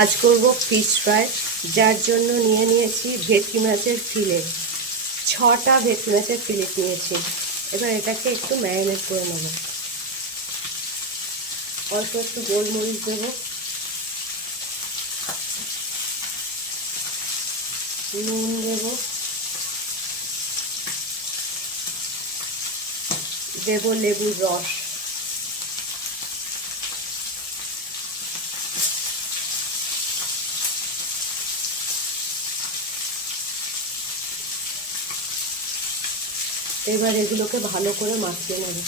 আজ করব fish fry, যার জন্য নিয়ে নিয়েছি ভেটকি মাছের ফিলেট। 6টা ভেটকি মাছের ফিলেট নিয়েছি। এবার এটাকে একটু ম্যারিনেট করে নেব। অল্প একটু গোলমরিচ দেবো, নুন দেবো, দেবো লেবুর রস, এবার এগুলোকে ভালো করে মাখিয়ে নেব।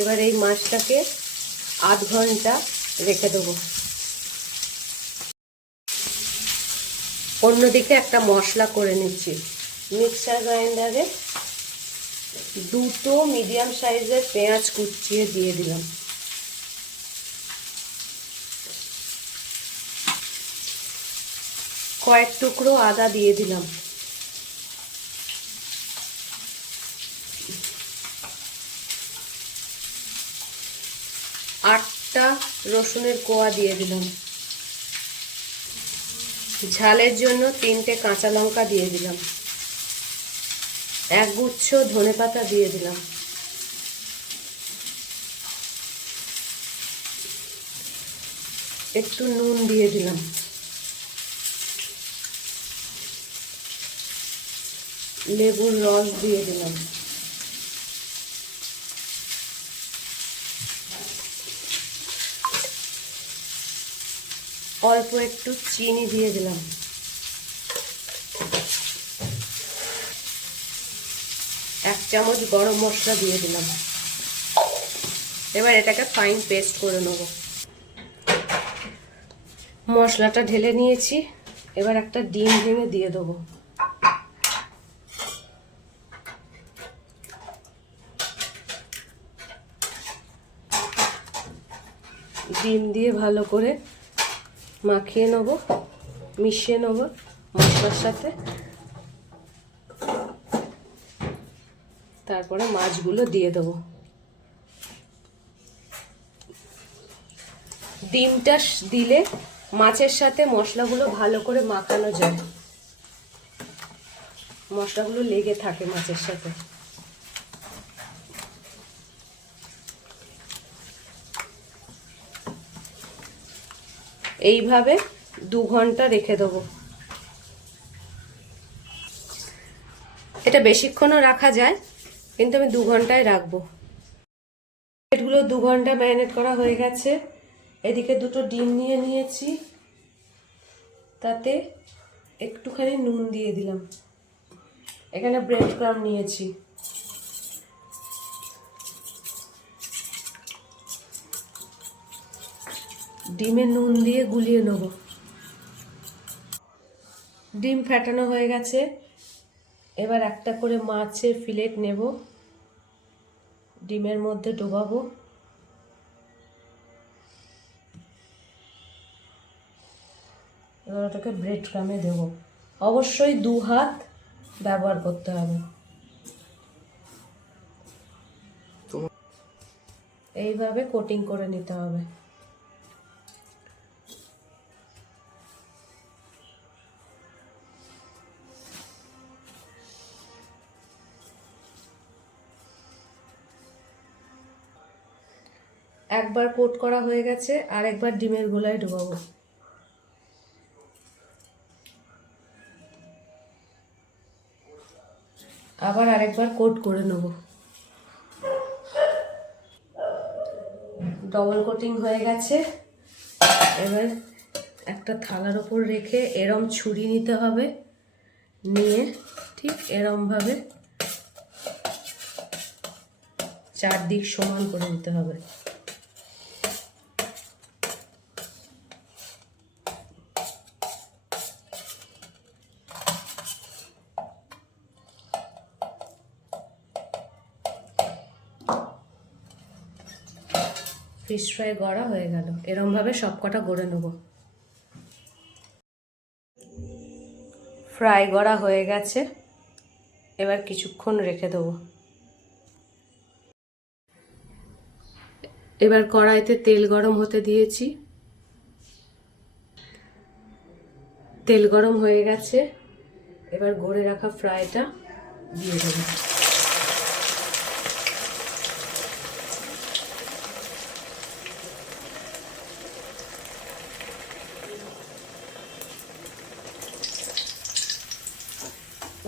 এবার এই মাছটাকে আধ ঘন্টা রেখে দেবো। অন্যদিকে একটা মশলা করে নিচ্ছি। মিক্সার গ্রাইন্ডারে 2টো মিডিয়াম সাইজের পেঁয়াজ কুচিয়ে দিয়ে দিলাম। কয়েক টুকরো আদা দিয়ে দিলাম। আটটা রসুনের কোয়া দিয়ে দিলাম। ঝালের জন্য 3টে কাঁচা লঙ্কা দিয়ে দিলাম। এক গুচ্ছ ধনেপাতা দিয়ে দিলাম। একটু নুন দিয়ে দিলাম। লেবুর রস দিয়ে দিলাম। অল্প একটু চিনি দিয়ে দিলাম। 1 চামচ গরম মশলা দিয়ে দিলাম। এবার এটাকে ফাইন পেস্ট করে নেব। মশলাটা ঢেলে নিয়েছি। এবার একটা ডিম ভেঙে দিয়ে দেবো। ডিম দিয়ে ভালো করে মাখিয়ে নেব, মিশিয়ে নেব মশলার সাথে। তারপরে মাছগুলো দিয়ে দেবো। ডিমটা দিলে মাছের সাথে মশলাগুলো ভালো করে মাখানো যায়, মশলাগুলো লেগে থাকে মাছের সাথে। এইভাবে 2 ঘন্টা রেখে দেবো। এটা বেশিক্ষণও রাখা যায়, কিন্তু আমি 2 ঘন্টায় রাখবো। এগুলো 2 ঘন্টা ম্যারিনেট করা হয়ে গেছে। এদিকে 2টো ডিম নিয়ে নিয়েছি, তাতে একটুখানি নুন দিয়ে দিলাম। এখানে ব্রেড ক্রাম্ব নিয়েছি। ডিমে নুন দিয়ে গুলিয়ে নেব। ডিম ফেটানো হয়ে গেছে। এবার একটা করে মাছের ফিলেট নেব, ডিমের মধ্যে ডোবাবো। এবার ওটাকে ব্রেড ক্রাম্বে দেব। অবশ্যই 2 হাত ব্যবহার করতে হবে। এইভাবে কোটিং করে নিতে হবে। একবার কোট করা হয়ে গেছে, আর একবার ডিমের গোলায় ডুবাবো। আবার আরেকবার কোট করে নেব। ডবল কোটিং হয়ে গেছে। এবার একটা থালার উপর রেখে এরম ছুরি নিতে হবে, নিয়ে ঠিক এরমভাবে চারদিক সমান করে নিতে হবে। ফিশ ফ্রাই গড়া হয়ে গেল। এরমভাবে সব কটা গড়ে নেব। ফ্রাই গড়া হয়ে গেছে, এবার কিছুক্ষণ রেখে দেবো। এবার কড়াইতে তেল গরম হতে দিয়েছি। তেল গরম হয়ে গেছে, এবার গড়ে রাখা ফ্রাইটা দিয়ে দেবো।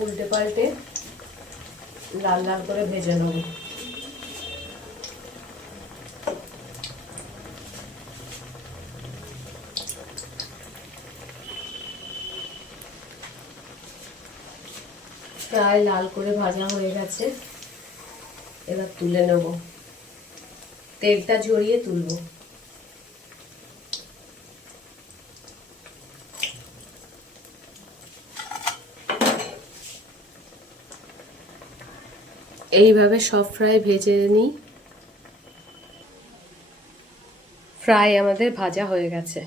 উল্টে পাল্টে লাল লাল করে ভেজে নেব। প্রায় লাল করে ভাজা হয়ে গেছে, এবার তুলে নেব। তেলটা ঝরিয়ে তুলব। এইভাবে সব ফ্রাই ভেজে নিই। ফ্রাই আমাদের ভাজা হয়ে গেছে।